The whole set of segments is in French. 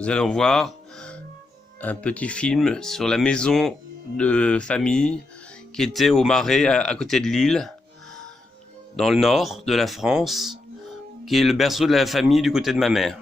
Nous allons voir un petit film sur la maison de famille qui était au Marais, à côté de Lille, dans le nord de la France, qui est le berceau de la famille du côté de ma mère.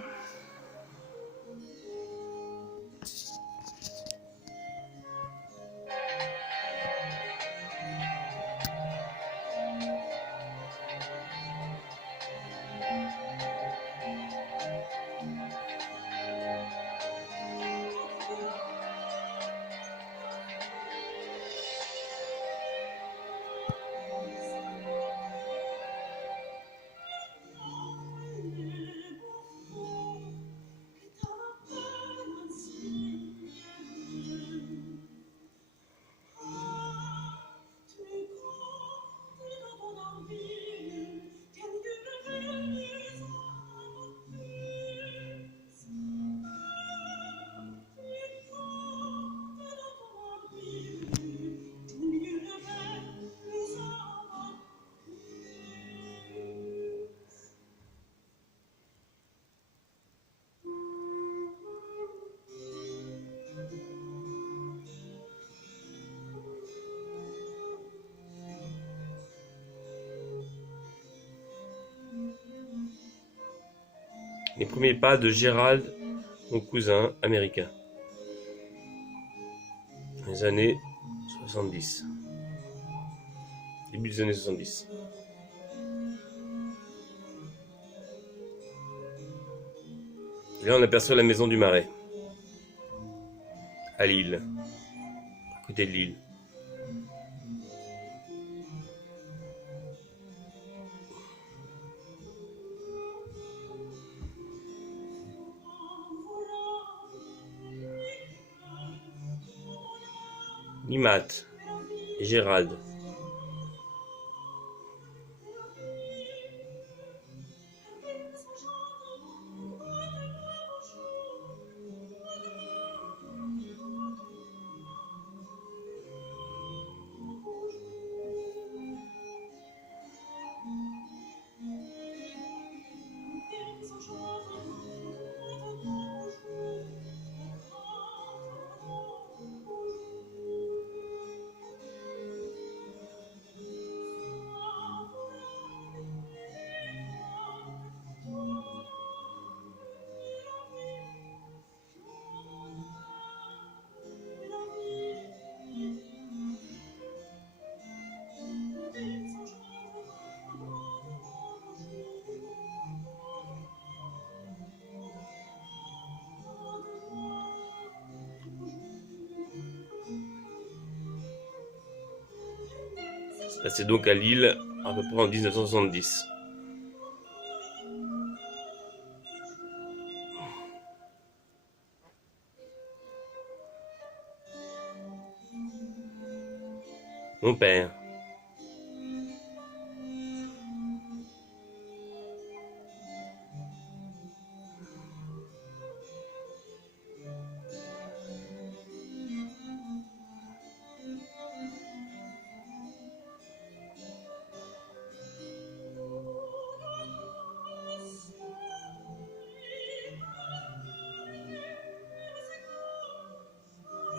Les premiers pas de Gérald, mon cousin américain. Les années 70. Début des années 70. Là, on aperçoit la maison du Marais. À Lille. À côté de Lille. Nimat et Gérald. C'est passé donc à Lille à peu près en 1970. Mon père.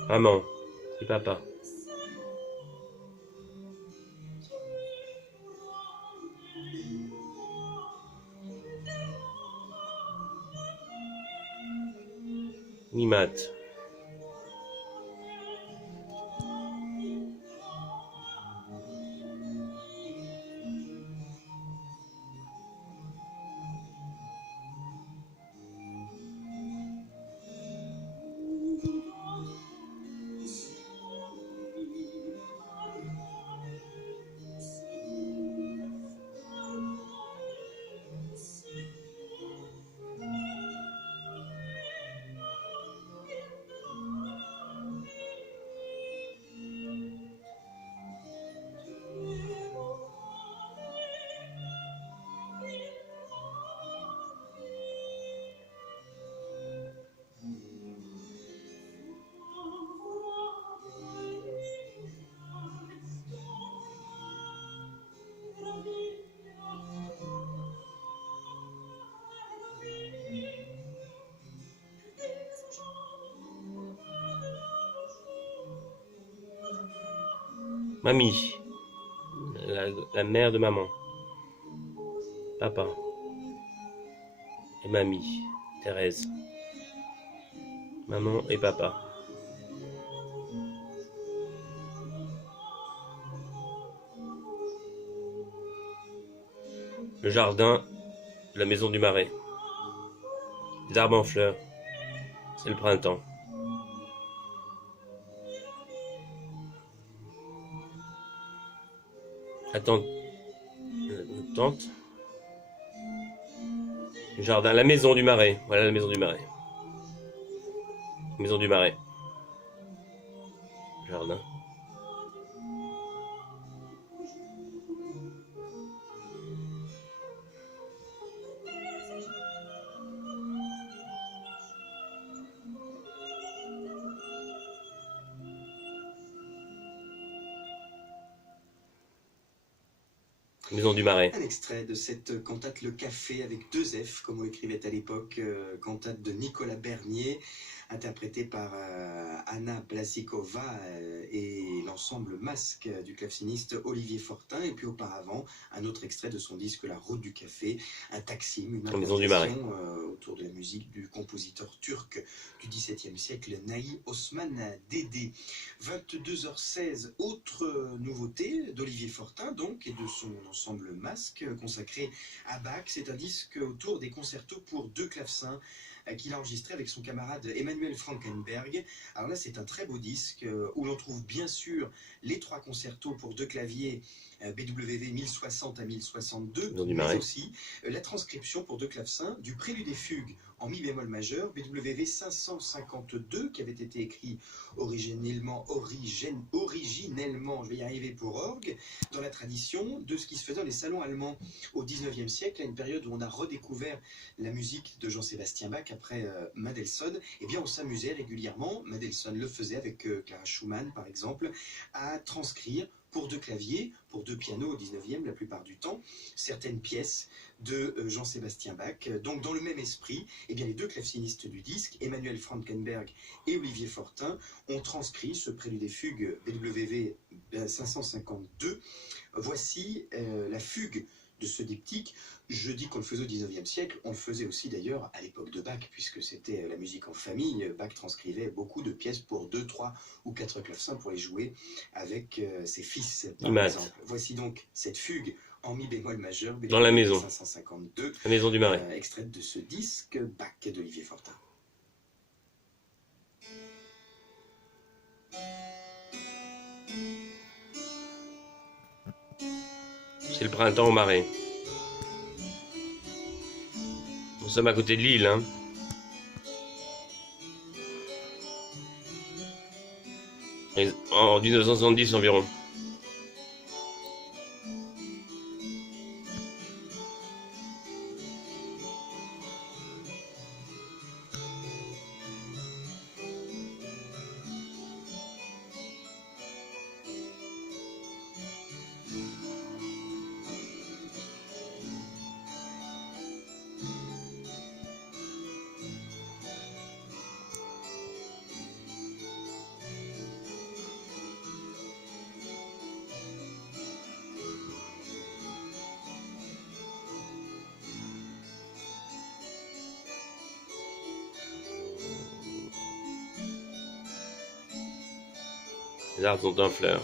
Maman et papa. Nimat. Mamie, la mère de maman. Papa et mamie, Thérèse. Maman et papa. Le jardin de la maison du Marais. Les arbres en fleurs. C'est le printemps. La tante. Le jardin, la maison du Marais. Voilà la maison du Marais. Maison du Marais. Jardin. Maison du Marais. Un extrait de cette cantate Le Café avec 2 F, comme on l'écrivait à l'époque, cantate de Nicolas Bernier, interprétée par Anna Blasikova et l'ensemble Masque du claveciniste Olivier Fortin. Et puis auparavant, un autre extrait de son disque La Route du Café, un Taksim, une interprétation autour de la musique du compositeur turc du XVIIe siècle, Nahi Osman Dede. 22h16, autre nouveauté d'Olivier Fortin, donc, et de son ensemble Masque consacré à Bach. C'est un disque autour des concertos pour 2 clavecins qu'il a enregistré avec son camarade Emmanuel Frankenberg. Alors là, c'est un très beau disque où l'on trouve bien sûr les 3 concertos pour 2 claviers BWV 1060 à 1062, mais aussi la transcription pour 2 clavecins du Prélude et Fugue en mi bémol majeur, BWV 552, qui avait été écrit originellement, je vais y arriver, pour orgue, dans la tradition de ce qui se faisait dans les salons allemands au 19e siècle, à une période où on a redécouvert la musique de Jean-Sébastien Bach après Mendelssohn. Eh bien, on s'amusait régulièrement, Mendelssohn le faisait avec Clara Schumann par exemple, à transcrire pour 2 claviers, pour 2 pianos au 19e la plupart du temps, certaines pièces de Jean-Sébastien Bach. Donc dans le même esprit, eh bien, les 2 clavecinistes du disque, Emmanuel Frankenberg et Olivier Fortin, ont transcrit ce prélude et fugue BWV 552. Voici la fugue de ce diptyque. Je dis qu'on le faisait au 19e siècle, on le faisait aussi d'ailleurs à l'époque de Bach, puisque c'était la musique en famille. Bach transcrivait beaucoup de pièces pour 2, 3 ou 4 clavecins pour les jouer avec ses fils, par exemple. Voici donc cette fugue en mi bémol majeur, dans la maison 552, la maison du Marais, extraite de ce disque Bach d'Olivier Fortin. C'est le printemps au Marais. Nous sommes à côté de Lille, hein. En 1970 environ. Les arbres sont en fleurs.